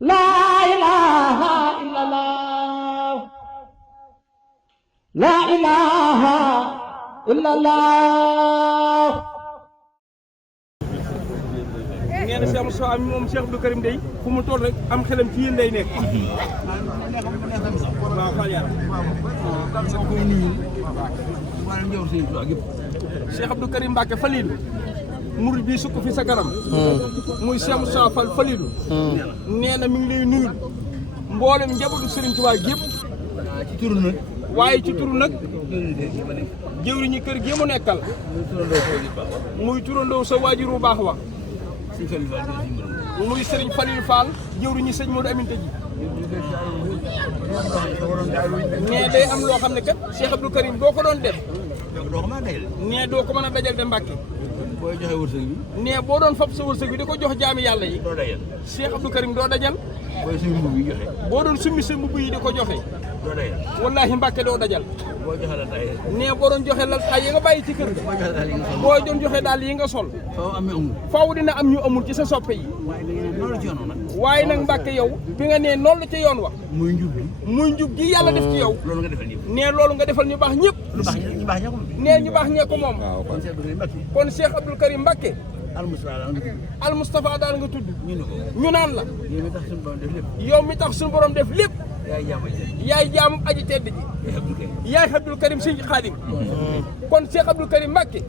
La ilaha illallah. La ilaha illallah. nee na Cheikh Moustapha mi moom Cheikh Abdou Karim day fu mu toll rek am xelam ci yéen lay nekk. waaw xaal yàlla. Cheikh Abdou Karim Mbacke Falilou. murid bi sukk fi sa kanam. muy Cheikh Moustapha Fall Falilou. nee na mi ngi lay nuyul mboolem njabootu Serigne Touba yëpp. ci turu nag. waaye ci turu nag. jëwriñu kër gi mu nekkal. muy turandoo sa waajur bu baax wa. muy Serigne Falilou Fall jëwriñu sëñ Modou Aminta ji. nee day am loo xam ne kat Cheikh Abdou Karim boo ko doon def. nee doo ko mën a dajal de Mbàkke. booy joxe wërsëg bi. nee boo doon fab sa wërsëg bi di ko jox jaami yàlla yi. doo dajal. Cheikh Abdou Karim doo dajal. booy summi mbubb yi joxe. boo doon summi sa mbubb yi di ko joxe. doo dajal. wallaahi Mbàkke doo dajal. boo joxe la tay. nee boo doon joxe lal tay yi nga bàyyi ci kër ga. boo joxe daal yi nga sol. boo doon joxe daal yi nga sol. faaw amee amul. faaw dina am ñu amul ci sa soppe yi. waaye da ngeen noonu la ci yoon nag. waaye nag Mbàkke yow bi nga nee noonu la ca yoon wa. muy njub bi. muy njub gi yàlla def ci yow. loolu nga defal ñëpp. nee loolu nga defal ñu baax ñëpp. lu baax ñu baax ña ko. nee ñu baax ñee ko moom. kon Cheikh Abdou Karim Mbacke. kon Cheikh Abdou Karim Mbacke. al Moustapha la nga tudd. al Moustapha daal nga tudd. ñu ne ko. ñu naan la. yow mi tax suñu borom def lépp. yow mi tax suñu borom def lépp. yaay jaam ay tedd. yaay jaam aji tedd ji. yaay Abdou Karim. yaay Abdou Karim sëñ Xaadim. kon Cheikh Abdou Karim Mbacke.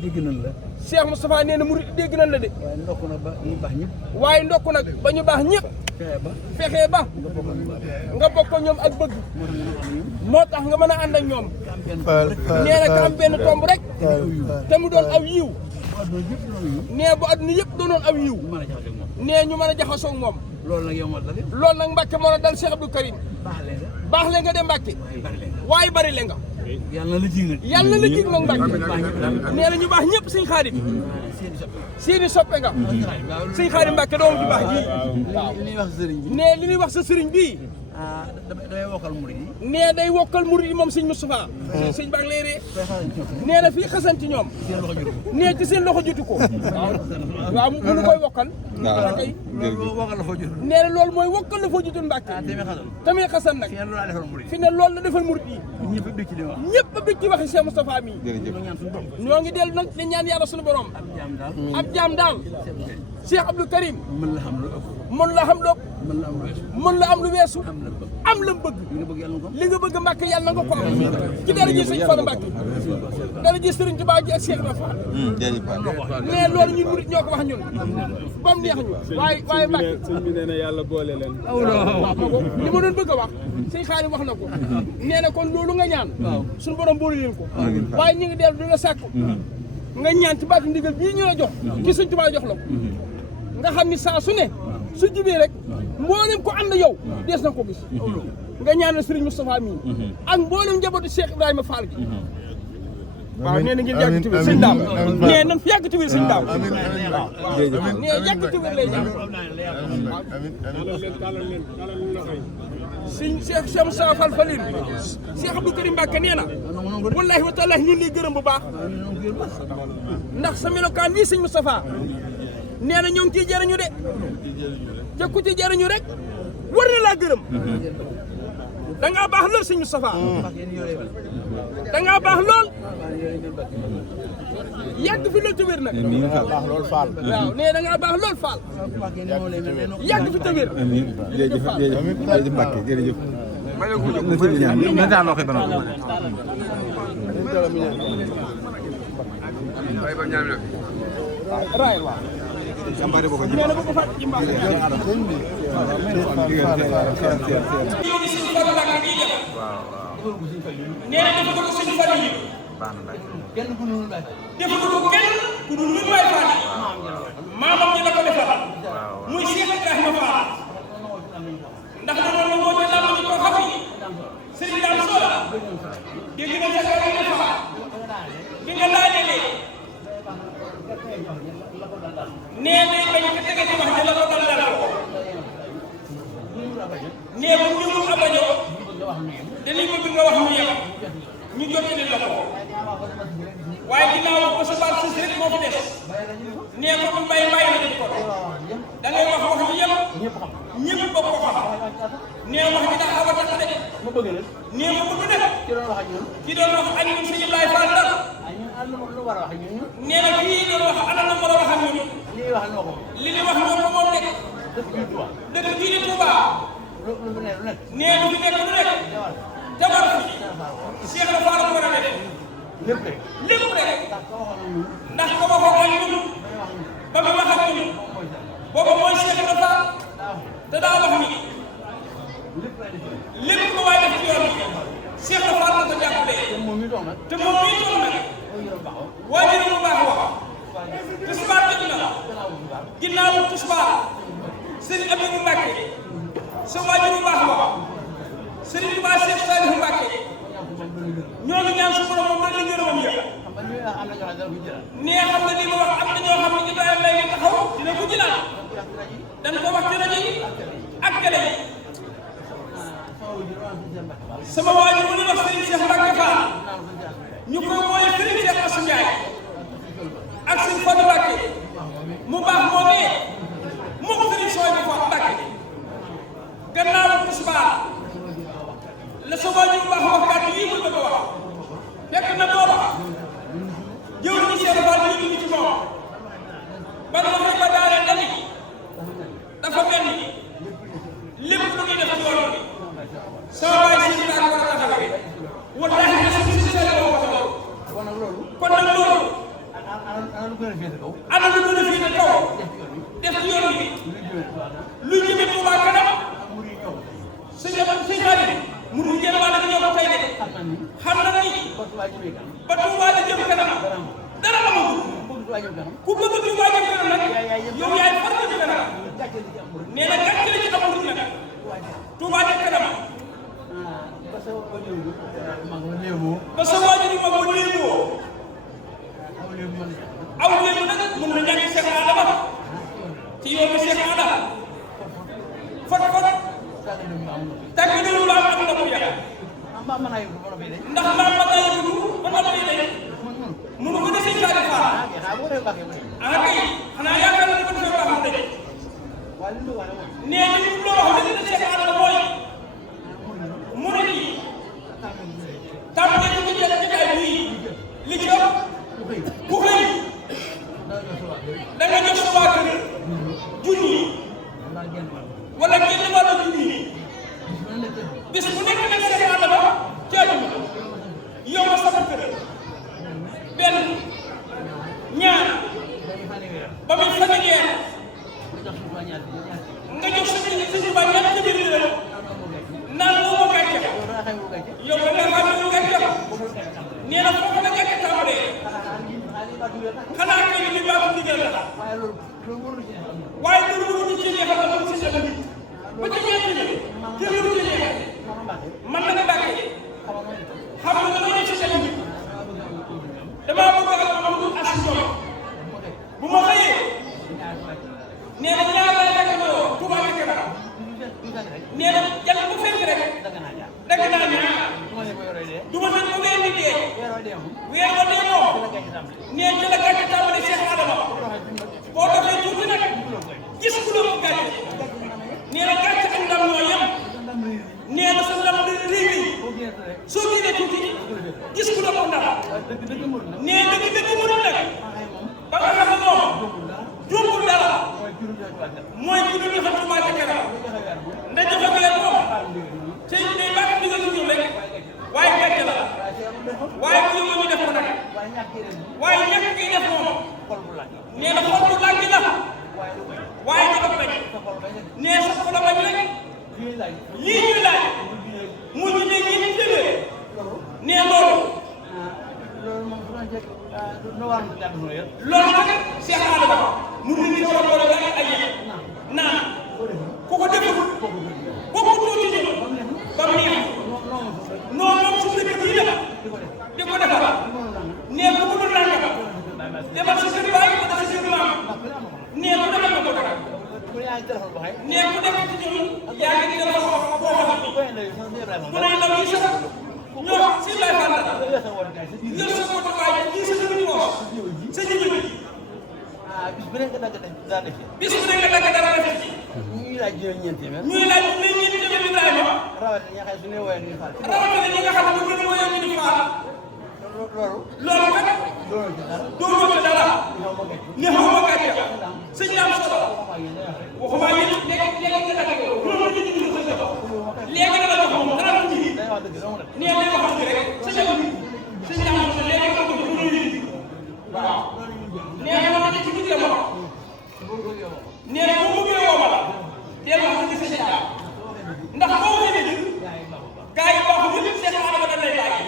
dégg nañ la. Cheikh Moustapha nee na murid dégg nañ la de. waaye ndokk na ba ñu baax ñëpp. waaye ndokk nag ba ñu baax ñëpp. fexe ba. fexee ba. nga bokk ñoom ak bëgg. moo tax nga mën a ànd ak ñoom. nee na ka am benn tomb rek. te mu doon aw yiw. nee bu adduna yëpp doonoon aw yiw. nee ñu mën a jaxasoo ak moom. loolu nag yow moo la def. loolu nag Mbacke moo la dal Cheikh Abdou Karim. baax le nga de Mbacke. waaye bari le nga. yàlla la jig nag. yàlla la jig nag Mbacke. nee na ñu baax ñëpp sëñ Xaadim. seeni soppe nga. sëñ Xaadim Mbacke doom ju baax ji. waaw li ñuy wax sëriñ bi. nee li ñuy wax sa sëriñ bii. damay wokkal murid yi. nee day wokkal murid yi moom sëñ Moustapha. sëñ baa ngi lay ree. nee na fii xasanti ñoom. nee ci seen loxo jotu ko. waaw mu nu koy wokkal. waaw kay. wokkal la foo jot. nee na loolu mooy wokkal la foo jotul Mbàkke. tamit xasan nag. fi ne loolu la defal murid yi. ñëpp a bëgg ci li wax. ñëpp a bëgg ci waxi Cheikh Moustapha mii. ñoo ngi dellu nag di ñaan yàlla suñu borom. ab jaam daal. Cheikh Abdou Karim. mën la xam lu ëpp. mën la xam lu ëpp. mën la am lu weesu. mën la am lu weesu. am la bëgg. li nga bëgg Mbàkke yàlla na nga ko am. ci dara ji sëñ Fallu Mbàkke. dara ji Sëriñ Tuubaa ji ak Cheikh Rafa. mais loolu ñun murid ñoo ko wax ñun. ba mu neex ñu. waaye Mbàkke. sëñ bi nee na yàlla boole leen. li ma doon bëgg a wax. sëñ Xaadim wax na ko. nee na kon loolu nga ñaan. suñu borom boole leen ko. waaye ñu ngi dellu du la sàkku. nga ñaan ci baatu ndigal bii ñu la jox. ci sëñ Tuubaa jox la ko. nga xam ni saa su ne. su jubee rek mboolem ko ànd yow dees na ko gis nga ñaanal Serigne Moustapha mii ak mboolem njabootu Cheikh Ibrahima Fall gi waaw nee na ngeen yàgg ci wér sëñ Daaw nee nan fi yàgg ci wér sëñ Daaw waaw nee yàgg ci wér lay ñaan sëñ Cheikh Moustapha Fall Falilou Cheikh Abdou Karim Mbacke nee na wallaahi wa taalaa ñun lay gërëm bu baax ndax sa melokaan nii sëñ Moustapha nee na ñoo ngi ciy jëriñu de te ku ci jëriñu rek war na laa gërëm da ngaa baax lool sëñ Moustapha da ngaa baax lool yàgg fi lool te wér nag waaw nee da ngaa baax lool Fall yàgg fi te wér. jërëjëf jërëjëf Mbacke jërëjëf. raay waaw. nee na bu ko fàtte ci mbaax. nee na dafa ko suñu fan yi. dafa ko kenn ku dul lu may Fall. maamam ñi la ko defal. muy Cheikh Ibrahima Fall. ndax danoon la woote laa ñu ko xam ni. Serigne Dame Sola. dégg nga sa kàddu gi dafa. bi nga laajalee. nee nañ bañ ko tege ci wax ne la ko dal ko. nee bu ñu mun a bañoo. dañuy bëgg nga wax mu yem. ñu jottali la ko. waaye ginnaaw ko sa baat sis rek moo fi des. nee ko bu mbay mbay la def ko. da ngay wax mu yem. ñëpp bokk ko xam nee wax ji daa xaw a tax de ma bëgg leen nee ma bëgg nag ci doon wax ak ñun ki doon wax ak ñun sëñ Ibrahima Fall Ndar ay ñun am lu war a wax ak ñun nee na kii doon wax ana na mën a wax ak ñun li ñuy wax noo ko li ñu wax ñoo ko moom de dëkk bi Touba dëkk bii di Touba lu ne lu nekk nee lu fi nekk lu nekk jabar fi Cheikh la Fall ko war a def lépp rek lépp rek ndax ko waxoon ak ñun ndax ko waxoon ak ñun ba mu wax ak ñun booba mooy Cheikh la Fall te daa wax ni lépp lu waay def ci yoon bi Cheikh la Fall la ko jàppalee te moom mi doon nag te moom mii toog nag mooy yoroon baaxoo waajur bu baax wax tisbaar jot na ginnaaw tisbaar Serigne Abibou Mbacke sa waajur bu baax wax Serigne Touba Cheikh Saliou Mbacke ñoo ngi ñaan su borom moom rek la ngërëmam ya xam nga li am na ñoo xam ne dara bu jëlaat nee xam nga lii ma wax am na ñoo xam ne Ibrahima lay ngi taxaw dina ko jëlaat dañ ko wax ci rajo yi ak télé yi sama waajur bu ñu wax Serigne Cheikh Mbacke Fall ñu koy wooye Serigne Cheikh Assou Ndiaye ak Serigne Fodou Mbacke mu baax moomee moom Serigne Soy bu Fall Mbacke gannaaw tisbaar la sa waajur bu baax wax kàddu yi muy bëgg a wax fekk na booba jëw ñi seen Fall ñu ngi ci moom ba nga waxee ba daanee dani dafa mel ni lépp lu ñuy def ci yoon bi sama baay si daal war a taxawee wallaahi ne suñu si seen boo ko loolu kon nag loolu kon nag loolu ana lu gën a féete kaw ana lu gën a fii ne kaw def ci yoon bi luy jëme Touba kanam suñu xarit mu du jël waa dañu ñëw ko tey de xam na ni ba Touba la jëm kanam dara amagul ku bëgg Touba jëm kanam nag yow yaay far jëm kanam nee na gàcce la ci amul nag Touba jëm kanam ba sa waajur yi mag ba léegoo aw léegu nag mën na ñàkk Cheikh Adama ci yoon bi Cheikh Adama fot tàgg lu baax am na ko yàq ndax maam mën naa yëngu ba noppi day mënu ko def sëñ Sadio Fall ah kay xanaa yaakaar na ko defee baax mu daje nee nañu loo wax dëgg Cheikh Adama mooy murid yi tàmbali ko ci jotaay bii li ci ëpp ku xëy da nga jox sa waa kër junni wala génn wàllu junni bis bu nekk nag Cheikh Adama ci àdduna yow ma sama kër benn ñaar ba muy familière nga jox sa Touba ñaar téeméeri dërëm naan moo ma gàncax yow da nga xam ne gàncax nee na foofu la gàncax tàmbalee xanaa kay li baaxul liggéey la waaye loolu mënuñu ci neexal la ba ci sa nit ba ci ñeenti nit te loolu ci neexal man nag Mbàkke xam nga loolu ci sa nit damaa bëgg ak Amadou Assis ñoom bu ma xëyee nee na ñaar lay nekk loo Touba ci kanam nee na jant bu fekk rek dagg naa ñaar du ma fekk ba weer bi dee weer ba dee moom nee ci la gàcce tàmbali Cheikh Adama boo doxee tuuti nag gis ku la ko gàcce nee na gàcce ak ndam ñoo yem nee na sa ndam réew soo génnee tuuti gis ku la ko ndam nee dëgg mu nag ba nga xam ne moom juumul dara mooy ku ñu joxe Touba ca kanam nda joxe weer moom te day baax di nga ñëw rek waaye gàcce la waaye bu yëngu ñu def ko nag waaye ñàkk gi def moom nee na xol bu laaj la waaye dafa bañ nee sa xol bañ rek lii ñuy laaj mu ñu ne ñi tëbee nee loolu loolu nag Cheikh Adama mu ngi ci war a ay yéen naan ku ko deful bokku tuuti ñu ba mu neex non moom su dëkk bii la di ko defal nee ko bu dul nangam demal sa kër baay wala sa kër maam nee ku defal ko dara nee ku nekk ci ñun yaa ngi defal ko boo xam ni mu ne la yi sax ñoo si lay fànn yor sa motuwaay kii sa dëkk ko sa jiw bi bis bu nekk nga dagg dara def ci ñuy laaj ñeenti téeméer. ñuy laaj ñun ñeenti téeméer Ibrahima. rawatina ñi nga xam ne su ñu woowee ñu faal. rawatina ñi nga xam ne bu ñu woowee ñu faal. loolu kat. doonoo ci dara. ne xaw ma gàcce. sëñ bi am solo. waxuma yi léegi nga dagg ko. loolu la ñu dindi sa jox. léegi nga la jox moom dara du ci. nee nañ ko xam rek. sëñ bi am solo léegi nga ko waaw. nee na ma ne ci biir jamono. nee na bu mu bëggee woo ma la. delloo ko ci sëñ Daam. ndax boo ko defee gaa yi baax yëpp seen aadama dañ lay bàyyi.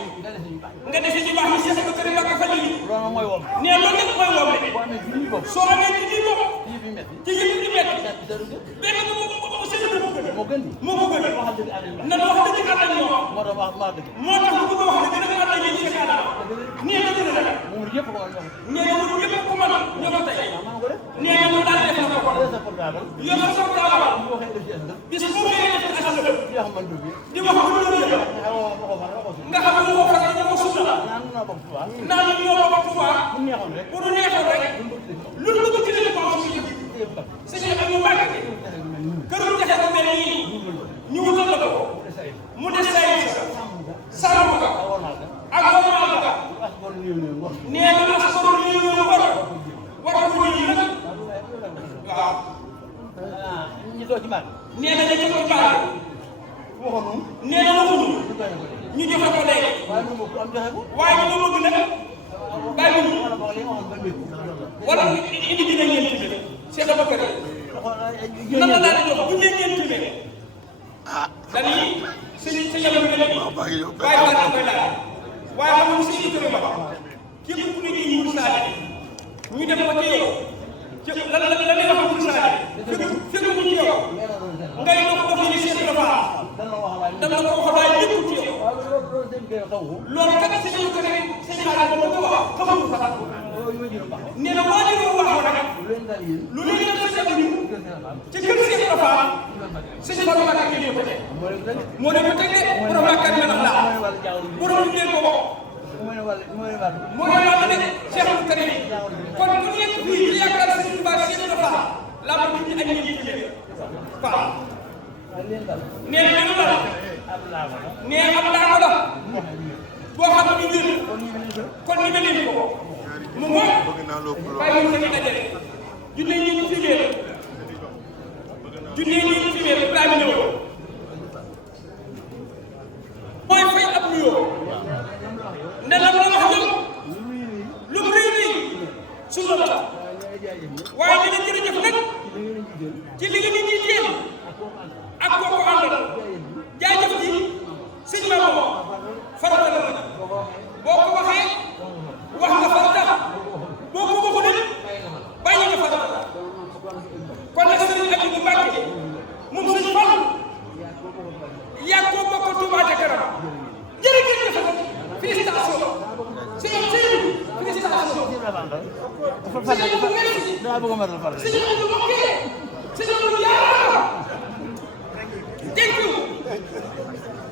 nga defee ci baax yi Seex Bakary Mbacké Fadilou. loolu mooy wom. nee loolu nag mooy wom de. boo amee junni bopp. soo amee junni bopp. ci yëpp yu métti. ci yëpp yu métti. benn bu sëñ bi moo gën di. moo ko gën a. wax dëgg ànd na wax dëgg ànd ak ñoom. moo tax wax dëgg. moo tax bu bëgg a wax dëgg dafa ànd ak yéen ci seen aadama. nee na dëgg la. moom yëpp ko wax. nee na moom yëpp ko mën ñoo ko tey. nee na mu daal def na ko kon. yor sa portable. bis bu xëyee def ci asal di wax bu dul nga xam ne moo fas yéene ko suuna. naan ñoo bokk Tuuba. bu nu neexoon rek. lu nu bëgg ci leen ko am suñu sëñ bi ak ñu Mbàkke këru jaxe ko mel nii ñu wutal la ko mu des say sàmm ka ak wormaal ka nee na askan wi ñu war ko nii nag waaw ñi doo ci baat. nee na ñu ko baat nee na waxuñu ñu joxe ko léegi waaye ñu bëgg nag bàyyi ñu wala indi dina ngeen tibe Seex Bakary nan la daal di jox bu ñu ngeen tibe dañuy sëñ yàlla bi ne waaye baax koy laaj waaye xam nga sëñ Bakary ba képp ku ne ñuy muur saa ñu dem ba ci yow ci lan la ñuy wax muur saa fekk mu ci yow ngay dox dox ñu seet dafa dama la ko wax waaye lépp ci yow loolu kat sëñ Bakary sëñ xaalis ba ko wax xamul sax nee na waa ji wax ko nag lu leen def sa bi ci kër Seex dafa sëñ Fallu Mbàkke ko teg moo dem teg de borom Mbàkke na la borom ñu leen ko wax moo ne wàll de Seex Bakary kon ku nekk fii ci yaakaar sëñ Tuubaa Seex dafa la ma ci ak ñi ci fa nee na ñu la nee am laa ko la boo xam ne ñu kon ñu leen ko mu moom bàyyi mu sëñ dajale junne ñi ñu fi génn junne ñi ñu fi génn Ibrahima ñëw mooy fay ab nuyoo ne la wax ñëw lu mu rëy rëy suñu la waaye dina jërëjëf nag ci li nga nit ñi jéem ak kooku àndal jaajëf ji sëñ ma moom farata la boo ko waxee wax nga farata boo ko waxul bàyyi nga farata kon nag sëriñ Abibu Mbàkke moom sëñ Fall yaa ko bokk Touba ca kanam jërëjëf félicitation sëñ félicitation dama bëgg a matal faral sëñ Abibu Mbàkke sëñ Abibu yaa thank you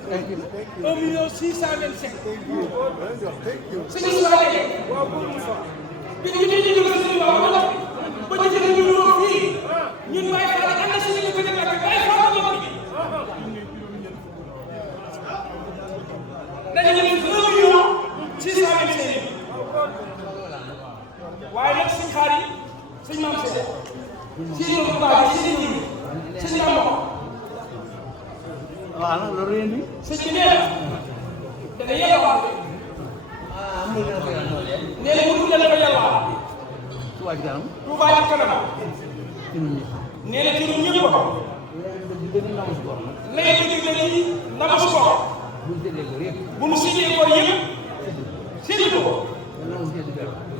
1,625,000 sëñ Ibrahima bi ñu ñu jóge sëñ Bamba ba ñu jóge ñu fii ñun Baye Fall ànd suñu ko dem ak Baye Fall bopp bi dañu leen 1,625,000 waaye nag sëñ Xaari sëñ Maam Seex sëñ Bamba sëñ Bamba waaw nag loolu yéen bi. sëñ bi nee na dana yelwaa nee na mu dundal ko yelwaa Touba ci kanam. Touba ci kanam nee na ci ñun ñëpp lay dëgg la ci ndamu ko bu nu séddee ko yëpp séddu ko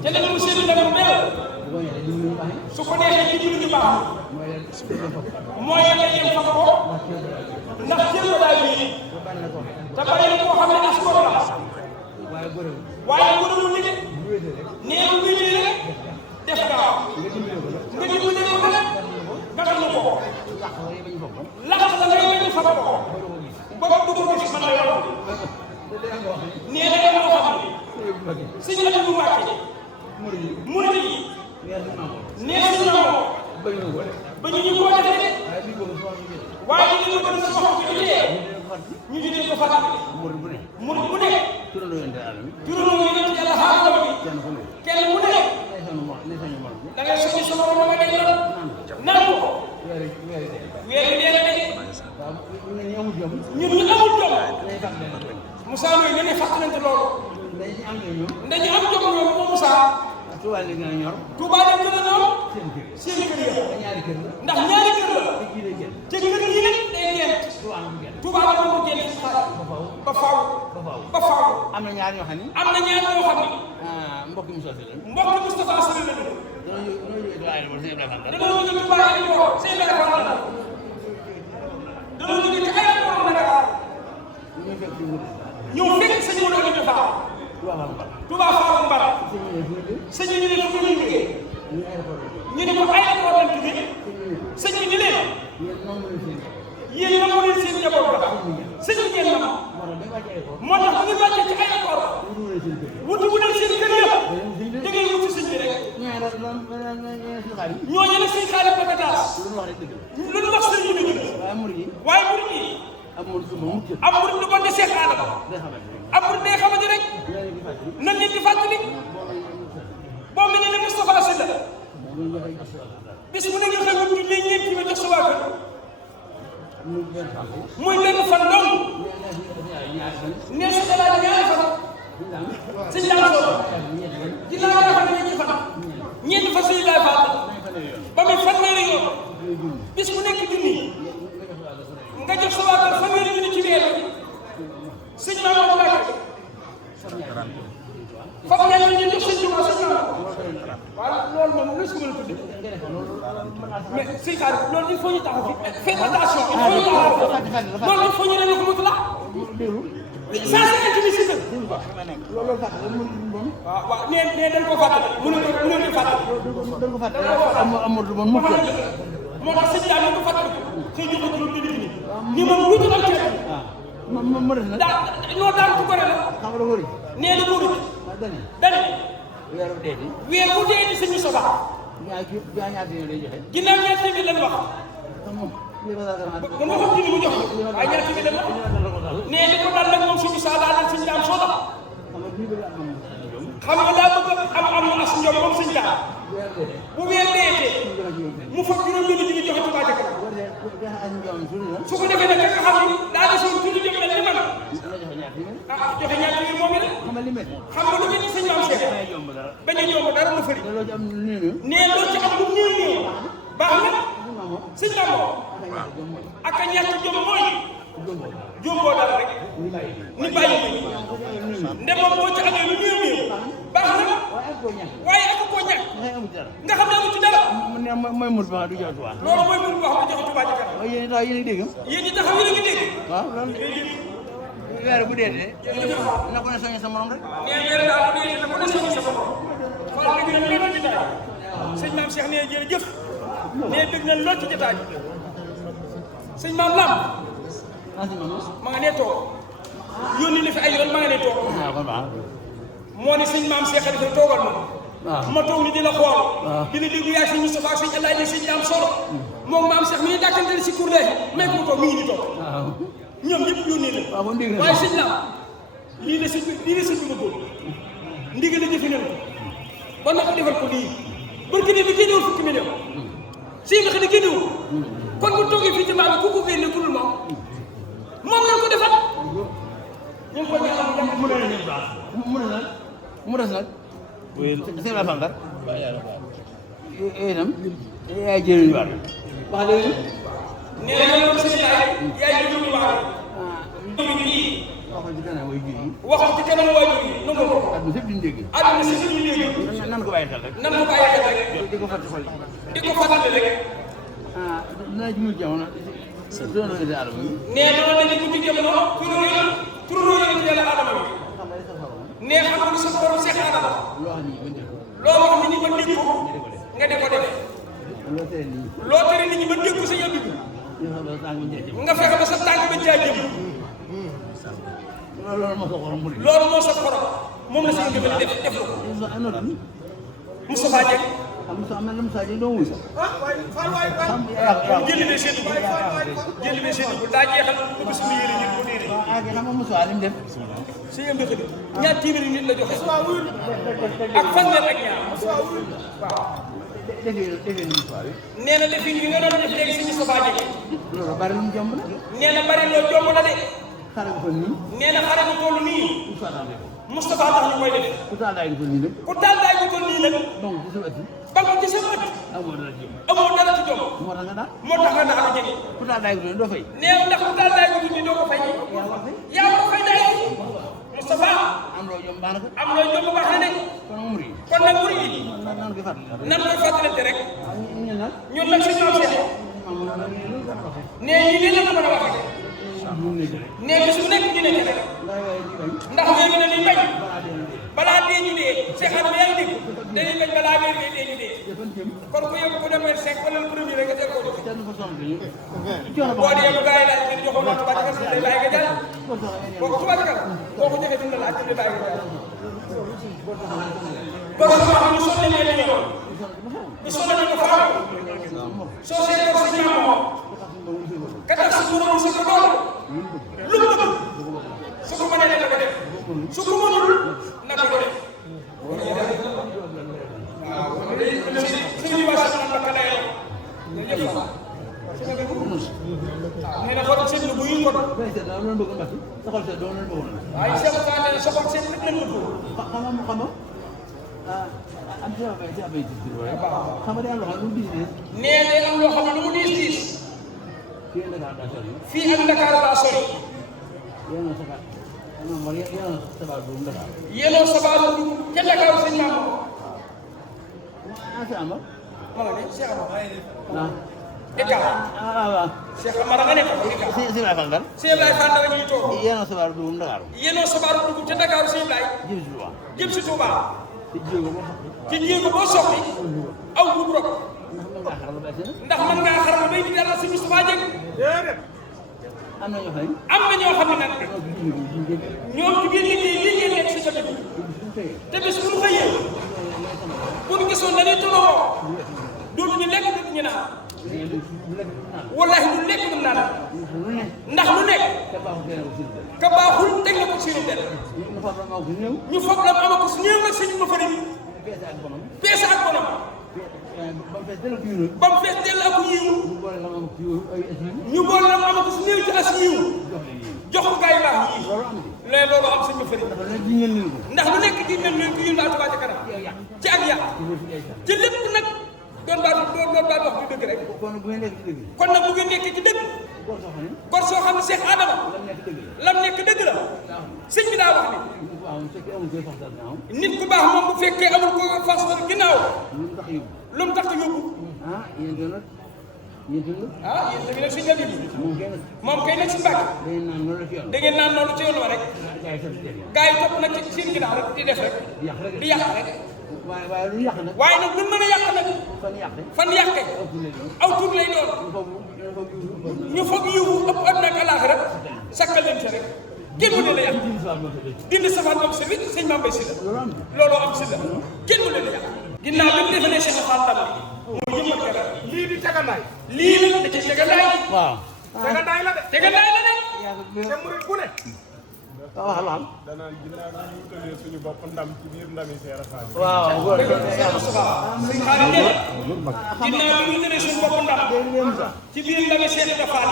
te nag mu séddu nag mu mel su ko neexee ci jiw ñu baax mooy nga yem fa ko ndax jël ko daal bii te bari na koo xam ne as góor la waaye góorlu nit nee bu wéetee rek def gaaw nga dimbali ko nag gatal ko lax la ngay bañ fa ko ba du ko gis man la yor nee na moo xam ne sëñ Abibu Mbàkke murid yi nee suñu namoo ba ñu ko defee waaye li ñu bëgg si waxtu bi jotee ñu jotee ko fàttali murid bu ne murid bu ne turandoo yonent Yàlla bi juróom yi yonent Yàlla xaaral bi kenn ku ne kenn ku ne li sañu morom da ngay soññ sa morom ma ngay lan nan ko weeri weer bi dee la de waaw ñu amul jom ñun ñu amul jom day fàq leen ko Moussa Ndoye ne fàttalante loolu day ci am ñoom ndañu am jom ñoom moom Moussa Touba li gën a ñor Touba dem gën a ñoom seen kër seen kër ya da ñaari kër la ndax ñaari kër la te kii day génn te kër gi nag day gént Touba am génn Touba la moom mu génn ba faaw ba faaw am na ñaar ñoo xam ni am na ñaar ñoo xam ne mbokk mu sotti la mbokk Moustapha Sëri la ñu dañoo jógee Touba yi wala seen Ibrahima dañoo jóge Touba yi ko seen Dakar la dañoo jóge ci ay borom Dakar ñu fekk ci wut ñëw fekk sëñ Modou Aliou Touba Touba fa mbar Touba Faaw Mbar sëñ bi ñu ne fu ñu jógee ñu aéroport ñu ne ko aéroport lañ jógee sëñ bi ni leen yéen noonu la seen yéen na moo leen seen njaboot ba sëñ bi ngeen nam moo tax dañu wàcc aéroport moo tax bu ñu wàccee ci aéroport wutu leen seen kër wutu wu leen seen kër yëpp da ngay wuti sëñ bi rek ñooñu ne sëñ xaalis Pakataas lu ñu wax sëñ bi dëgg la waaye murid yi am murid lu bon de Seex Aadama am murid day xamante rek nan leen di fàttali boo mu ne ne Moustapha Sy la bis mu ne ñu xew ñu ne ñeenti ba jox sa waa kër muy benn fan dong ne sa dalaat ñaari fan sëñ daal solo ginnaaw yaa xam ne ñeenti fan suñu laay faat ba muy fanweeri yoon bis mu nekk junni nga jox sa waa kër fanweeri junni ci weer sëñ Maam Mor Mbacke fab ñaar ñu jox sëñ Tuubaa sëñ Maam waaw loolu moom lu si mën a tudd mais sëñ xaar loolu il faut ñu taxaw fi faites attention il faut ñu taxaw loolu il faut ñu ne ko mu la 150 000 si kër waaw waaw nee dañ ko fàttali mënuñu ko fàttali amul lu bon mukk moo tax sëñ daal ko fàttali xëy jox ko juróom benn junni ni moom wutul ak ceeb ma def nag noo daan ko gore la xam nga wëri nee na wóorul dane weer bu dee di sëñ Soba ñaar lay joxe ginnaaw ñaar téeméer lañ wax moom li ma ba ma ko junni mu jox waaye ñaar téeméer lañ wax nee li ko daal nag moom suñu saa daal sëñ daam soo xam nga daa bëgg am as njom moom sëñ daam bu weer deetee mu foog juróom benn junni joxe Touba ca kanam su ko defee nag nga xam ni daa desoon tuuti jëm mel ni man joxe ñaar téeméer moom it xam nga lu mel ni sëñ maam Cheikh bañ a yomb dara lu fëri nee loo ci am lu néew néew baax na sëñ daam ak a ñàkk jom mooy jomboo dara rek ni bàyyi ko ndem moom boo ci amee lu néew néew baax na waaye ak koo ñàkk nga xam ne amu ci dara mooy mur ba du jox Touba loolu mooy mur boo xam ne joxe Touba ci kanam yéen tax yéen a dégg yéen ñi taxaw yéen a ngi dégg waaw loolu weer bu dee na ko ne soññ sa morom rek nee weer daal bu dee na ko ne soññ sa morom xool bi gën a lool ci jotaay sëñ maam Cheikh nee jërëjëf nee bëgg na lool ci jotaay sëñ maam Lam ma nga nee toog yónni na fi ay yoon ma nga nee toog moo ne sëñ maam Cheikh dafay toogal ma toog ni di la xool di la déglu yaay sëñ Moustapha ak sëñ Alaaji sëñ Daam Solo moom maam Cheikh mi ñuy dàkkanteel si kur léegi may ko mu toog mi ngi ni toog ñoom ñëpp yónnee la waaye sëñ Lam lii la sëñ bi bëggoon ndigal la jëfe nañ ko ba naka defal ko lii barke ne bi génnewul fukki million si nga xam ne génnewul kon bu toogee fii ci mbaa bi ku ko génne ku dul moom lañ ko defal ñu ngi ko ñaanal jàmm mu des nag seen la fangar itam yaay jëriñ waat wax léegi nee na loolu sëñ yaay jëriñ waat waxoon ci kanam waajur yi nangu ko àdduna sëpp duñ dégg àdduna si suñu léegi nan ko bàyyi xel rek nan ko bàyyi xel rek di ko fàtte xol di ko fàttali rek dina ci mujj jamono doon si adama bi nee dama dañu ko ci jamono turoo yonent Yàlla Adama bi nee xam nga sa borom Seex Adama loo wax nit ñi ba dégg ko nga di ko def loo tere nit ñi ba dégg ko sa yëndu bi nga fexe ba sa tànk ba jaay jëm loolu moo sa xorom mu loolu moo sa xorom moom la si nga def ko Moustapha Dieng xam nga am na lu mu saa ji doo wuy sax. jëli bee seetlu jëli bee seetlu daa jeexal lu bis mu yéene ñu ko déedéet. ah xam nga Moussa li mu def. si yéen dëkk bi ñaar téeméeri nit la joxe. ak fanweer ak ñaar. waaw. defee ni Moussa bi. nee na defi yi nga doon def léegi si Moustapha Dieng. loolu bari lu mu jomb la. nee na bari loo jomb la de. xare bu toll nii. nee na xare bu toll nii. Moussa daan def. Moustapha tax ñu koy def. ku taal daay bu toll nii nag. ku taal daay bu toll nii nag. donc ci sa ëtt. ba ko ci sa ëtt. amoo dara jëm. amoo dara ci jom. moo tax nga daal. moo tax nga daal jege. ku taal daay bu toll nii doo fay. nee ndax ku taal daay bu toll nii doo ko fay. yaa ko fay daay. Moustapha. am loo jom baax na ko. am loo jom baax na de. kon nag murid yi. kon nag murid yi. nan koy fàttali. nan koy fàttalante rek. ñun nag. ñun nag suñu maam Cheikh. nee ñi nii la ko mën a waxee. nee bis bu nekk ñu ne ca rek. ndax léegi dañuy bañ. balaa dee ñu dee. Cheikh Adama yaa ngi dégg. dañuy bañ balaa dee dee ñu dee. kon ku yëngu ku demee cinq wala premier rek nga jël koo joxe. boo dee bu gars yi laaj ngeen joxoon noonu ba ci day bàyyi nga jàll. boo ko tubaab kan boo ko joxee dina laaj day bàyyi nga jàll. kon su ma xam ne soo demee nii yoon. ñu sonal ko faaw. soo seetloo si ñaar moom. ka tax su mënul su ko doon. lu mu bëgg. su ko mënee na ko def. su ko mënul na ko def. waaw suñu waa sax man bakka lay nee na xool seen lu bu yi kon waaye Cheikh Ka nee na soxal seen lépp lañ bëgg. nee na am loo xam ne lu mu diis diis. fii ak Dakar daa sori. yéenoo sabaabu ca Dakar sëñ Maam. ma nga ne Cheikh Amar. Eka. Cheikh Amar nga nekk ko Eka. si laay fan dal. Sëñ Ibrahima Fall dara ñuy toog. yéenoo sabar dugum Dakar. yéenoo sabaabu dugub ca Dakar sëñ Ibrahima. jëm si Touba. ci jéego boo soxli. aw bu rok. ndax mën ngaa xaral bay di yàlla si Moustapha Dieng. am na ñoo xam ne. am na ñoo xam ne nag. ñoom ci biir liggéey lii ngeen nekk si sa dëkk. te bés bu ñu xëyee. bu ñu gisoon dañuy tolloo. dootuñu lekk dootuñu naan. wallaahi du lekk du naan. ndax lu nekk. ka baaxul teg na ko si der. ñu foog la am ko si néew nag sëñ ma fari. peese ak bonam. ba mu fees dell ak yiw. ñu boole la mu am ko si néew ci as yiw. jox ko gars yi baax yii. léegi loolu am sëñ ma fari. ndax lu nekk di mel ni yëngu Touba ca kanam. ci ak yàq. ci lépp nag doon baa wax du dëgg rek. kon nag bu ngeen nekkee ci dëgg. gor soo xam ne Cheikh Adama. lam nekk dëgg la. sëñ bi daa wax ni. nit ku baax moom bu fekkee amul ko fas ginnaaw. lu mu tax a yóbbu. yéen tamit nag suñu dem yi. moom kay nag si mbàkk. da ngeen naan noonu ci yoon wa rek. gars yi topp nag ci seen ginnaaw rek di def rek. di yàq rek. waaye nag lu mën a yàq nag. fan yàqe. aw tur lay doon. ñu foog yiwu ëpp àdduna ak àllaaxira sakkal leen ci rek. kenn mu ne la yàq. dindi safaan am si sëñ Mame Mbaye Sylla. looloo am si la. kenn mu ne la yàq. ginnaaw bi mu defalee Cheikh Fall Ndam bi mu yëngal dara. lii di tegandaay. lii nag da ciy tegandaay. waaw. tegandaay la de. tegandaay la de. te murid bu ne. waaw. danaan ginnaaw bi ñu wutalee suñu bopp ndam ci biir ndami Seera Faal. waaw. ginnaaw bi ñu wutalee suñu bopp ndam ci biir ndami Seera Faal.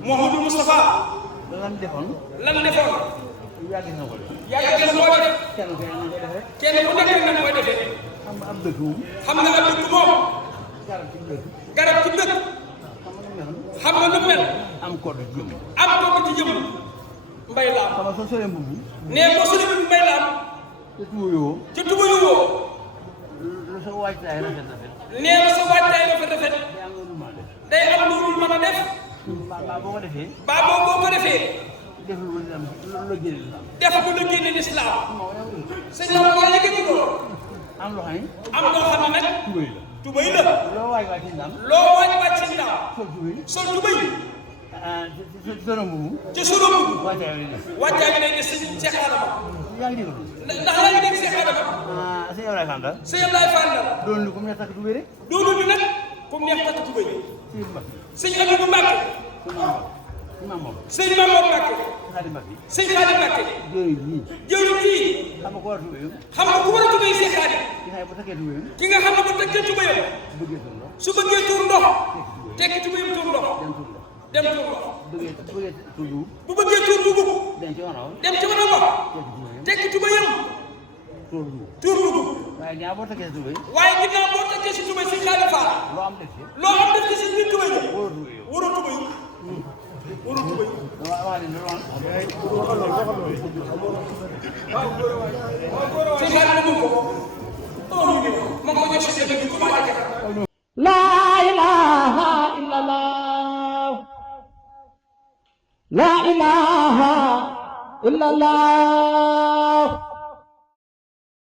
Mouhamadou Moustapha. lan defoon. yàgg na ko def. yàgg na ko def. kenn ku nekk na koy defee. xam nga ab dëkk moom. xam nga ab dëkk moom. garab ci dëkk. xam nga nu mel. am code ci jëm. am code ci jëm. mbay laam. xam nga soo solee mbubb. nee boo solee mbubb mbay laam. te tubayoo. te tubayoo. lu sa waajtaay rafet. nee na sa waajtaay rafet. day am lu dul mën a def. baa boo ko defee. boo ko defee. def lu la génne lislaam. def lu la génne lislaam. sëñ bi moo la gën ko. am loo xam ne. am loo xam ne nag. tubay la. loo waaj waaj ci ndam. loo waaj waaj ci ndam. sol tubay. sol tubay. ci solo mbubu. ci solo mbubu. waajtaay bi day des. waajtaay bi day des sëñ Cheikh Adama. yaa ngi dégg. ndax yaa ngi dégg Cheikh Adama. ah sëñ Ablaye Fall daal. sëñ Ablaye Fall daal. doon lu comme neex takk du wér rek. doonu bi nag comme neex takk tubéy. sëñ sëñ Mbacke. Abibou Mbacke. sëñ Mamour. sëñ Mamour Mbacke. Xaadim Mbacke. sëñ Xaadim Mbacke. jërëjëf ñii. jëwriñ kii. xam nga ko war a tubéyam. xam nga ku war a tubéy Cheikh Xaadim. ki nga bu takkee tubéyam. ki nga xam ne bu takkee tubéyam. bëggee tur ndox. su bëggee tuur ndox. tekki tubéyam tuur ndox. dem tur ndox. dem tuur ndox. bëggee tur dugub. bu bëggee tuur dugub. dem ci wàllu. dem ci mën a wax. tekki tubéyam. tur dugub. tuur dugub. waaye ñaar boo takkee tubéy. waaye ginnaaw boo takkee si tubéy si Xaadim Fall. loo am def ci. loo am def ci si biir tubéy bi. wóorul tubéy. waroo tubéy. waroo tubéy. waaw leen loolu si Xaadim ma mun ko. oh mu ngi ma ko jox si bi ko maa jëkk. La ilaha illallah. La ilaha illallah.